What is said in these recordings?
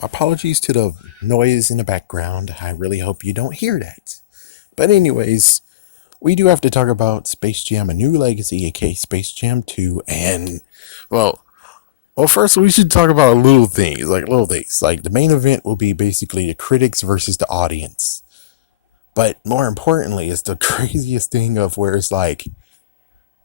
Apologies to the noise in the background. I really hope you don't hear that. But anyways, we do have to talk about Space Jam: A New Legacy, aka Space Jam 2, and well, first we should talk about little things. Like the main event will be basically the critics versus the audience. But more importantly, it's the craziest thing of where it's like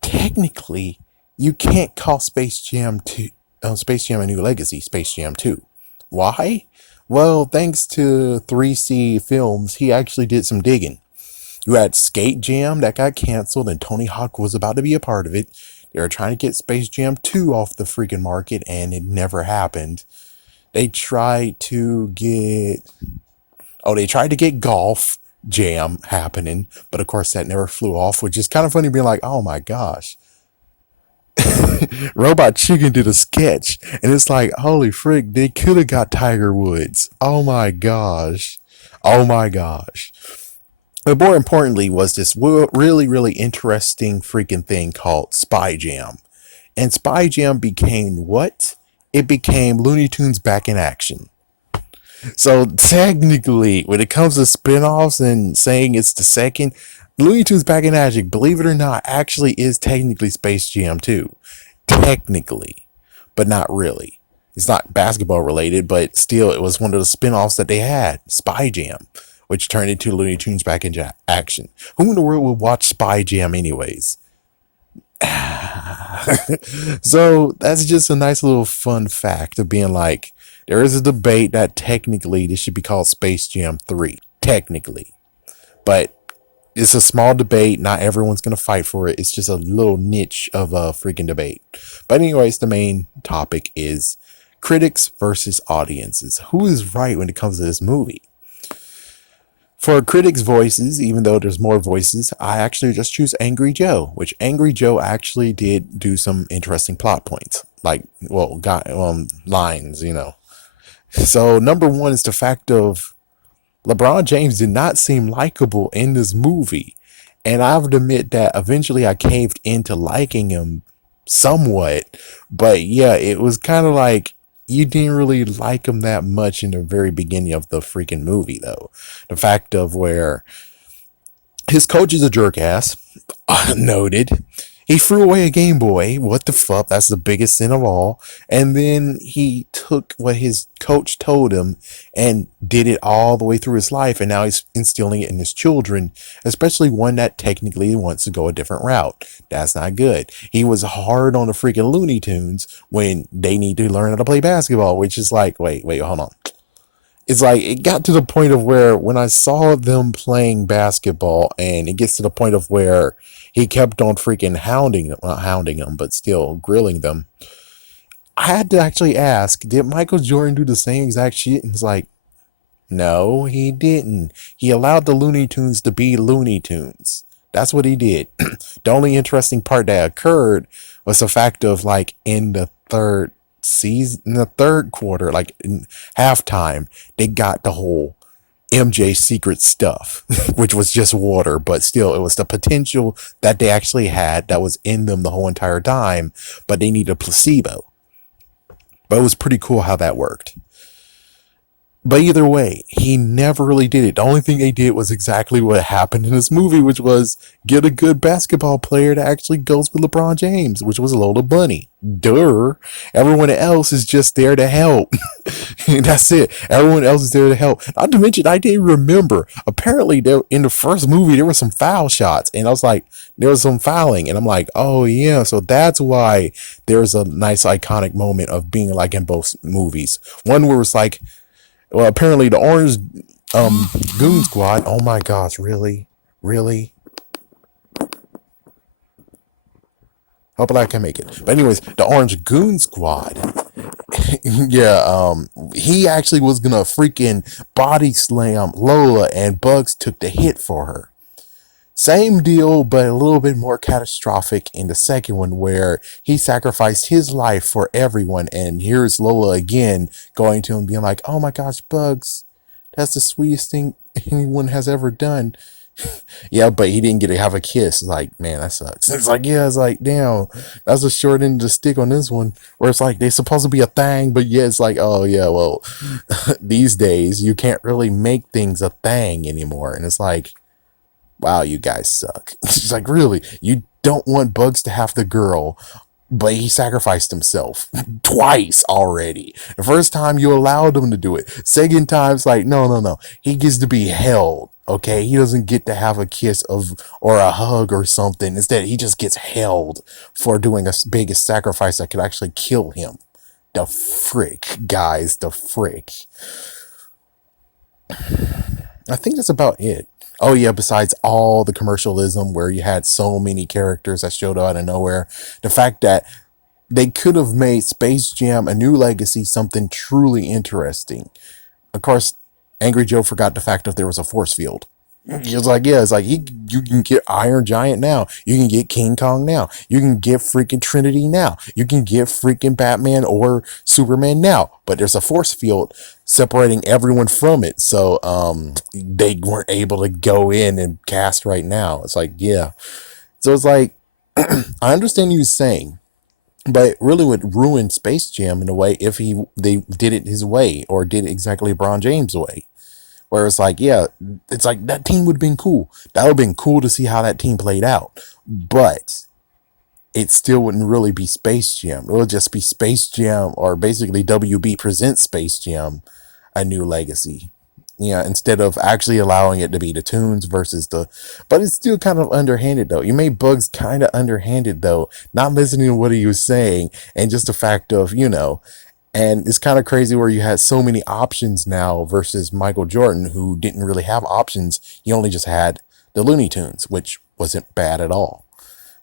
technically you can't call Space Jam 2 Space Jam: A New Legacy Space Jam 2. Why? Well, thanks to 3C Films, he actually did some digging. You had Skate Jam that got canceled, and Tony Hawk was about to be a part of it. They were trying to get Space Jam 2 off the freaking market, and it never happened. They tried to get. Oh, they tried to get Golf Jam happening, but of course that never flew off, which is kind of funny being like, oh my gosh. Robot Chicken did a sketch, and it's like, holy frick, they could have got Tiger Woods. Oh my gosh. Oh my gosh. But more importantly was this really, really interesting freaking thing called Spy Jam. And Spy Jam became what? It became Looney Tunes back in action. So technically, when it comes to spin-offs and saying it's the second, Looney Tunes back in action, believe it or not, actually is technically Space Jam 2. Technically, but not really. It's not basketball related, but still, it was one of the spin-offs that they had, Spy Jam, which turned into Looney Tunes back in action. Who in the world would watch Spy Jam anyways? So that's just a nice little fun fact of being like, there is a debate that technically this should be called Space Jam 3. Technically. But it's a small debate. Not everyone's going to fight for it. It's just a little niche of a freaking debate. But, anyways, the main topic is critics versus audiences. Who is right when it comes to this movie? For critics' voices, even though there's more voices, I actually just choose Angry Joe, which Angry Joe actually did do some interesting plot points. Like, well, lines, you know. So, number one is the fact of LeBron James did not seem likable in this movie. And I have to admit that eventually I caved into liking him somewhat. But yeah, it was kind of like you didn't really like him that much in the very beginning of the freaking movie, though. The fact of where his coach is a jerk ass, noted. He threw away a Game Boy. What the fuck? That's the biggest sin of all. And then he took what his coach told him and did it all the way through his life. And now he's instilling it in his children, especially one that technically wants to go a different route. That's not good. He was hard on the freaking Looney Tunes when they need to learn how to play basketball, which is like, wait, hold on. It's like it got to the point of where when I saw them playing basketball, and it gets to the point of where he kept on freaking not hounding them, but still grilling them. I had to actually ask, did Michael Jordan do the same exact shit? And it's like, no, he didn't. He allowed the Looney Tunes to be Looney Tunes. That's what he did. The only interesting part that occurred was the fact of like in the third season, in the third quarter, like in halftime, they got the whole MJ secret stuff, which was just water, but still, it was the potential that they actually had that was in them the whole entire time, but they needed a placebo. But it was pretty cool how that worked. But either way, he never really did it. The only thing they did was exactly what happened in this movie, which was get a good basketball player that actually goes with LeBron James, which was Lola Bunny. Duh. Everyone else is just there to help. That's it. Everyone else is there to help. Not to mention, I didn't remember. Apparently, there in the first movie, there were some foul shots. And I was like, there was some fouling. And I'm like, oh, yeah. So that's why there's a nice iconic moment of being like in both movies. One where it's like, well, apparently the Orange Goon Squad. Oh my gosh, really? Really? Hopefully I can make it. But anyways, the Orange Goon Squad. Yeah, he actually was gonna freaking body slam Lola, and Bugs took the hit for her. Same deal, but a little bit more catastrophic in the second one, where he sacrificed his life for everyone. And here's Lola again going to him, being like, oh my gosh, Bugs, that's the sweetest thing anyone has ever done. Yeah, but he didn't get to have a kiss. Like, man, that sucks. It's like, yeah, it's like, damn, that's a short end of the stick on this one. Where it's like they're supposed to be a thing, but yeah, it's like, oh yeah, well, these days you can't really make things a thing anymore. And it's like, wow, you guys suck. It's like, really, you don't want Bugs to have the girl, but he sacrificed himself twice already. The first time you allowed him to do it. Second time, it's like, no, no, no. He gets to be held. Okay, he doesn't get to have a kiss of or a hug or something. Instead, he just gets held for doing a biggest sacrifice that could actually kill him. The frick, guys, the frick. I think that's about it. Oh yeah, besides all the commercialism where you had so many characters that showed out of nowhere, the fact that they could have made Space Jam: A New Legacy something truly interesting. Of course, Angry Joe forgot the fact that there was a force field. He was like, yeah, it's like you can get Iron Giant now. You can get King Kong now. You can get freaking Trinity now. You can get freaking Batman or Superman now. But there's a force field separating everyone from it. So they weren't able to go in and cast right now. It's like, yeah. So it's like I understand you saying, but it really would ruin Space Jam in a way if they did it his way or did it exactly LeBron James' way. Where it's like, yeah, it's like that team would have been cool. That would have been cool to see how that team played out. But it still wouldn't really be Space Jam. It would just be Space Jam, or basically WB presents Space Jam: A New Legacy. Yeah, instead of actually allowing it to be the tunes versus the, but it's still kind of underhanded though. You made Bugs kind of underhanded though, not listening to what he was saying, and just the fact of, and it's kind of crazy where you had so many options now versus Michael Jordan, who didn't really have options. He only just had the Looney Tunes, which wasn't bad at all.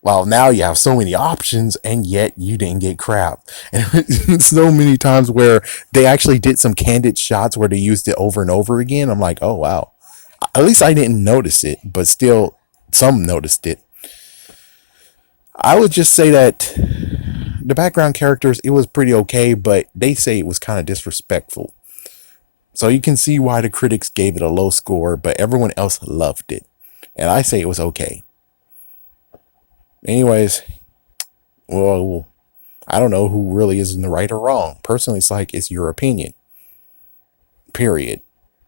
Well, now you have so many options, and yet you didn't get crap. And so many times where they actually did some candid shots where they used it over and over again. I'm like, oh wow. At least I didn't notice it, but still, some noticed it. I would just say that the background characters, it was pretty okay, but they say it was kind of disrespectful. So you can see why the critics gave it a low score, but everyone else loved it. And I say it was okay. Anyways, well, I don't know who really is in the right or wrong. Personally, it's like, it's your opinion. Period.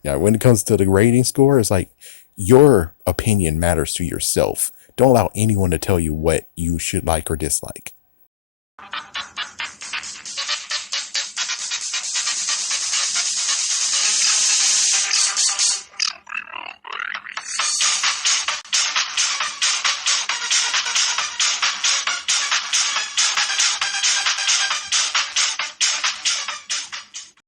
Now, when it comes to the rating score, it's like your opinion matters to yourself. Don't allow anyone to tell you what you should like or dislike.